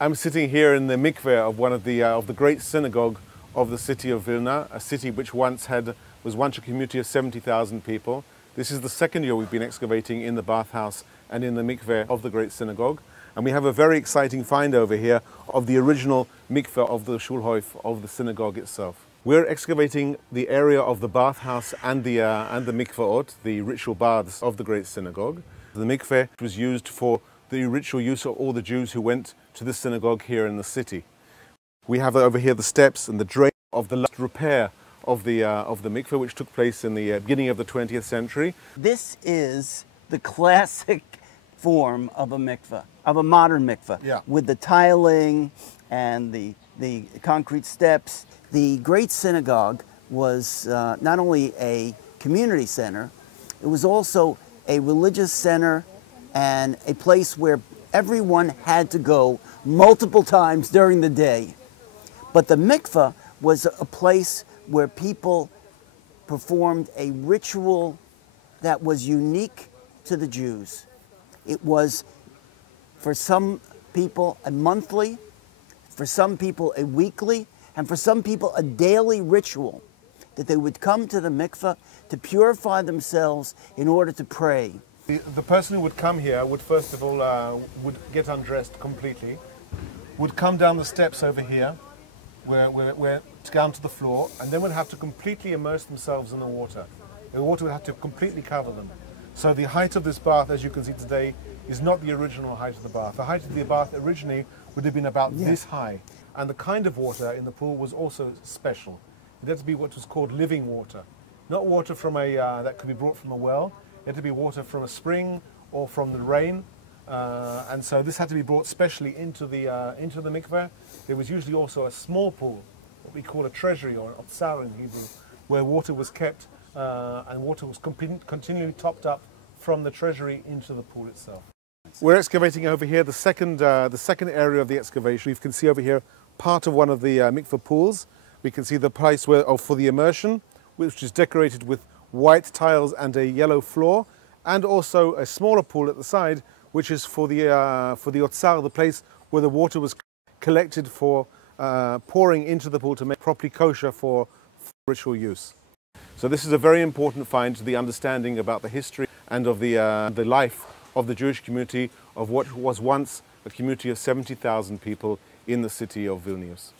I'm sitting here in the mikveh of one of the great synagogue of the city of Vilna, a city which was once a community of 70,000 people. This is the second year we've been excavating in the bathhouse and in the mikveh of the great synagogue. And we have a very exciting find over here of the original mikveh of the shulhof of the synagogue itself. We're excavating the area of the bathhouse and the mikvaot, the ritual baths of the great synagogue. The mikveh was used for the ritual use of all the Jews who went to the synagogue here in the city. We have over here the steps and the drain of the last repair of the mikveh, which took place in the beginning of the 20th century. This is the classic form of a mikveh, of a modern mikveh, Yeah. with the tiling and the concrete steps. The great synagogue was not only a community center, it was also a religious center and a place where everyone had to go multiple times during the day. But the mikveh was a place where people performed a ritual that was unique to the Jews. It was, for some people, a monthly, for some people a weekly, and for some people a daily ritual that they would come to the mikveh to purify themselves in order to pray. The person who would come here would first of all would get undressed completely, would come down the steps over here, where down to the floor, and then would have to completely immerse themselves in the water. The water would have to completely cover them. So the height of this bath, as you can see today, is not the original height of the bath. The height of the bath originally would have been about this high. And the kind of water in the pool was also special. It had to be what was called living water. Not water from that could be brought from a well. It had to be water from a spring or from the rain. And so this had to be brought specially into the mikveh. There was usually also a small pool, what we call a treasury or otsar in Hebrew, where water was kept and water was continually topped up from the treasury into the pool itself. We're excavating over here the second area of the excavation. You can see over here part of one of the mikveh pools. We can see the place for the immersion, which is decorated with white tiles and a yellow floor, and also a smaller pool at the side, which is for the otsar, the place where the water was collected for pouring into the pool to make properly kosher for ritual use. So this is a very important find to the understanding about the history and of the life of the Jewish community of what was once a community of 70,000 people in the city of Vilnius.